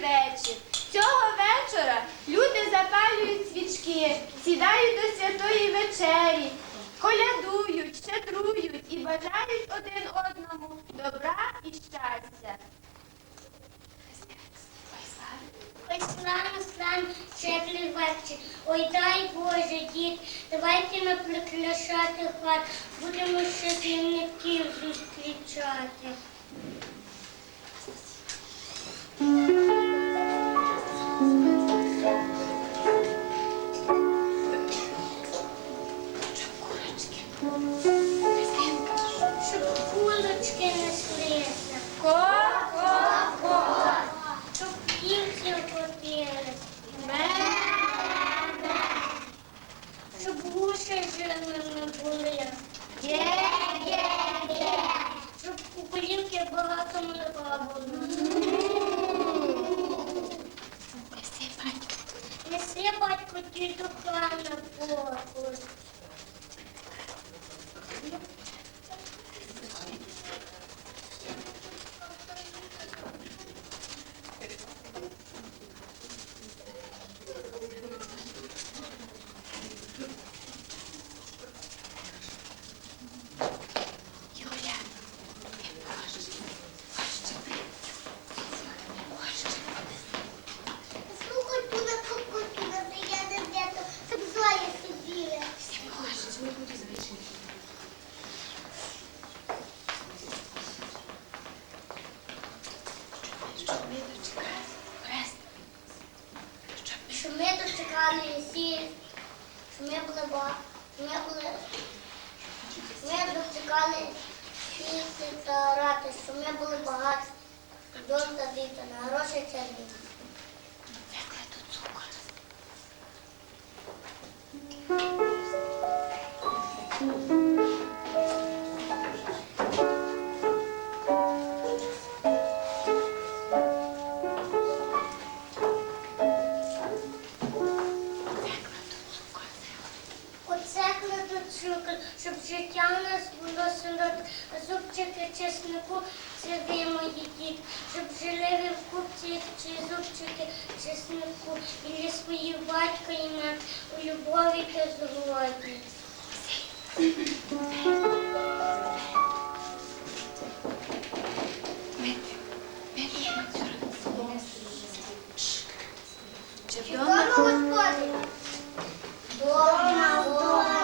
вечір. Цього вечора люди запалюють свічки, сідають до святої вечері, колядують, щедрують і бажають один одному добра і щастя. Ось рано стан щедрий вечір. Ой, дай Боже, дід, давайте не прикрашати хат, будемо щасливників зустрічати. Батько діду на чи зубчики чеснику, і свої батька і мать у любові та згоді. Дома господи. Дома, дома.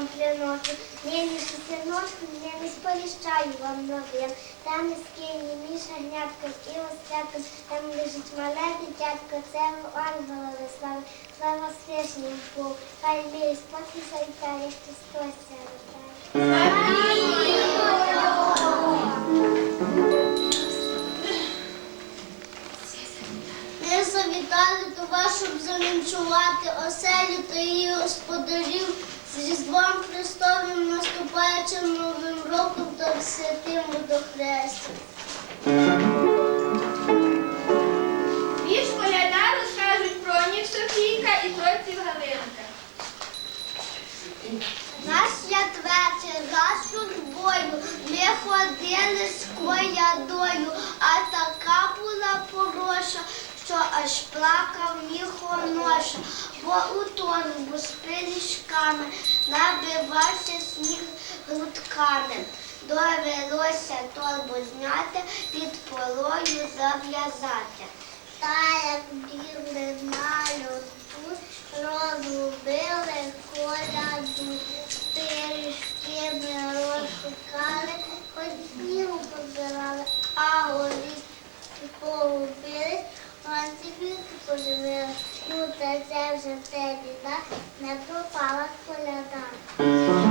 Вам приношу. Нині синочку, не сповіщаю вам новин. Там із скині міша гнятко і острятко, там лежить мале дитятко, це ангелове слава. Слава священнім Богу, хай мій спокій завітає, Христос ця. Завітали до вас, щоб заночувати оселю та її господарів з Різдвом Христовим, наступаючим Новим роком та святим водохрестям. Вірш коляда розкажуть про Софійка і про Галинка. На святвечір раз бою ми ходили з колядою, а така була пороша, що аж плакав ніхоноша, бо у торбу з пиріжками набивався сніг грудками. Довелося торбу зняти, під полою зав'язати. Та як бігли на льоту, розгубили коляду. Пиріжки ми розшукали, хоч снігу позбирали, а горішки погубили, поживили. Ну, та це вже те біда, не пропала коляда.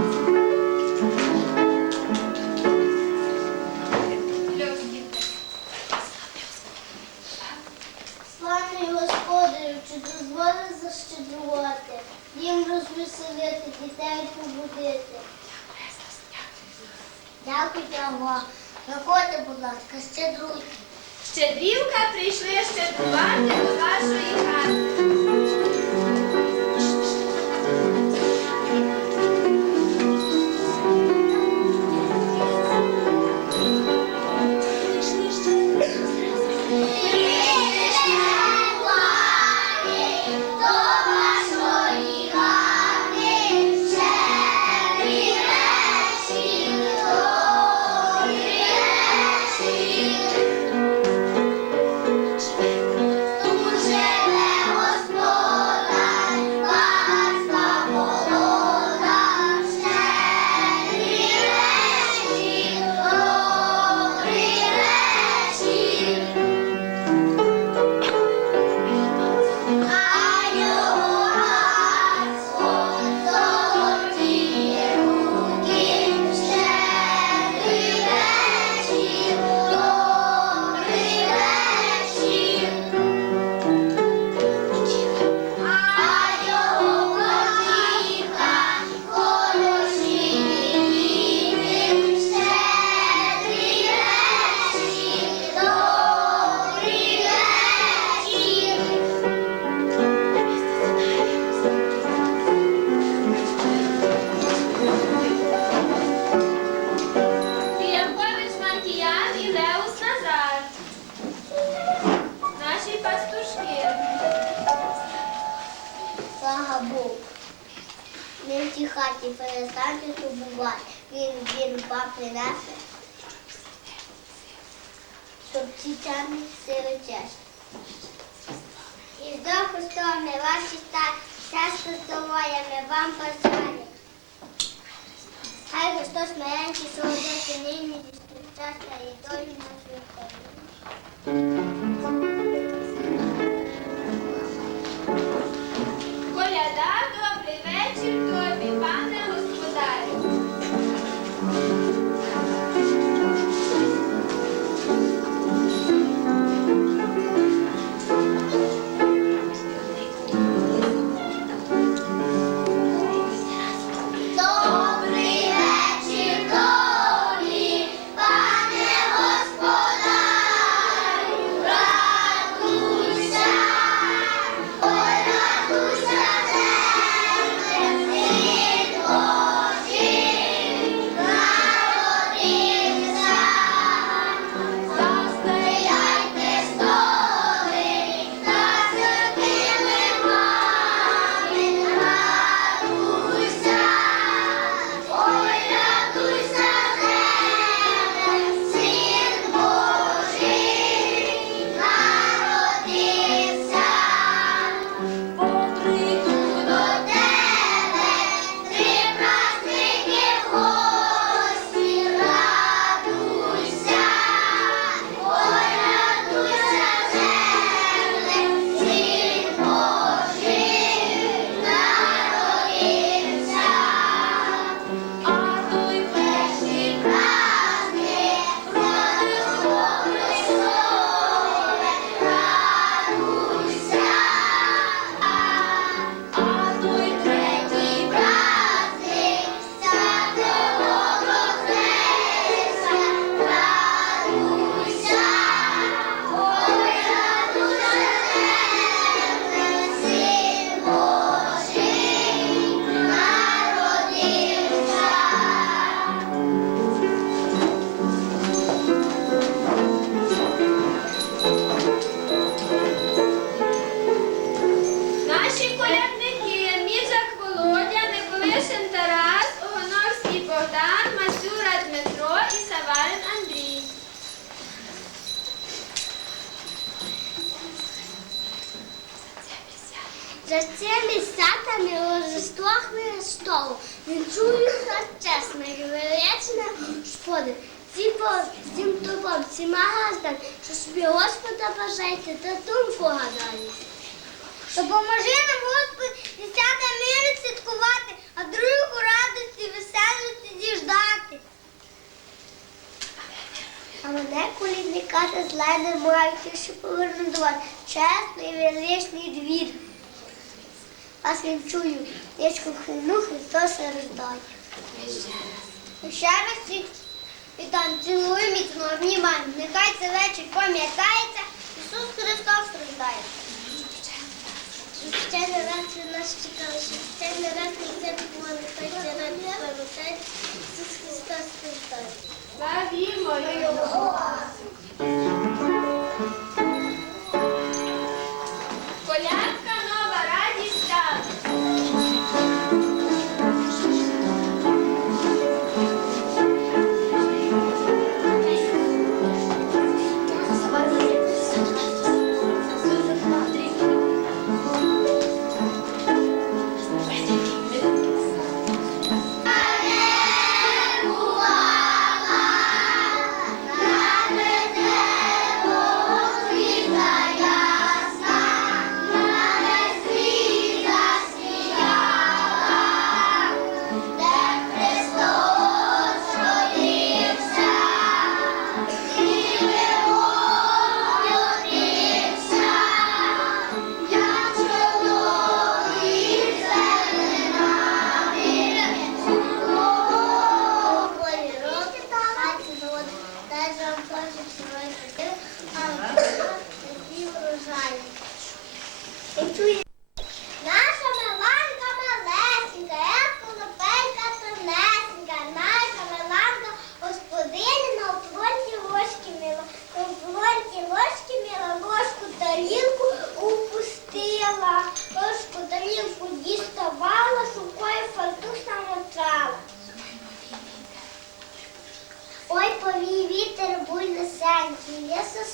Тій хаті перестаньте турбувати. Він він ба принесе, щоб ці темні сили чесні. І з Христовими ваші стар, щастя здоров'я ми вам бажаємо. Хай Христос маленький солодити нині щастя і долю нашої країни. Допоможи нам, Господи, десята мир святкувати, а другу радості, веселості діждати. А мене колідника та зле мають, що поверну вас. Чесний величний двір. Вас вінчую, дечку хвилину Христос рождає. Ще раз вітам, цілую міцно обнімаю. Нехай це вечір пам'ятається, Ісус Христос рождає. Sen, siz kıstas kıstas.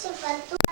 se faltó.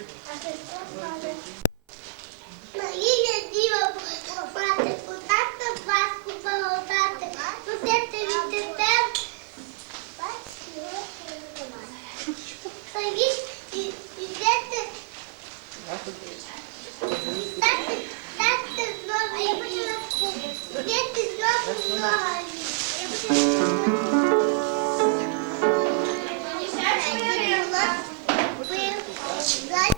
I just got.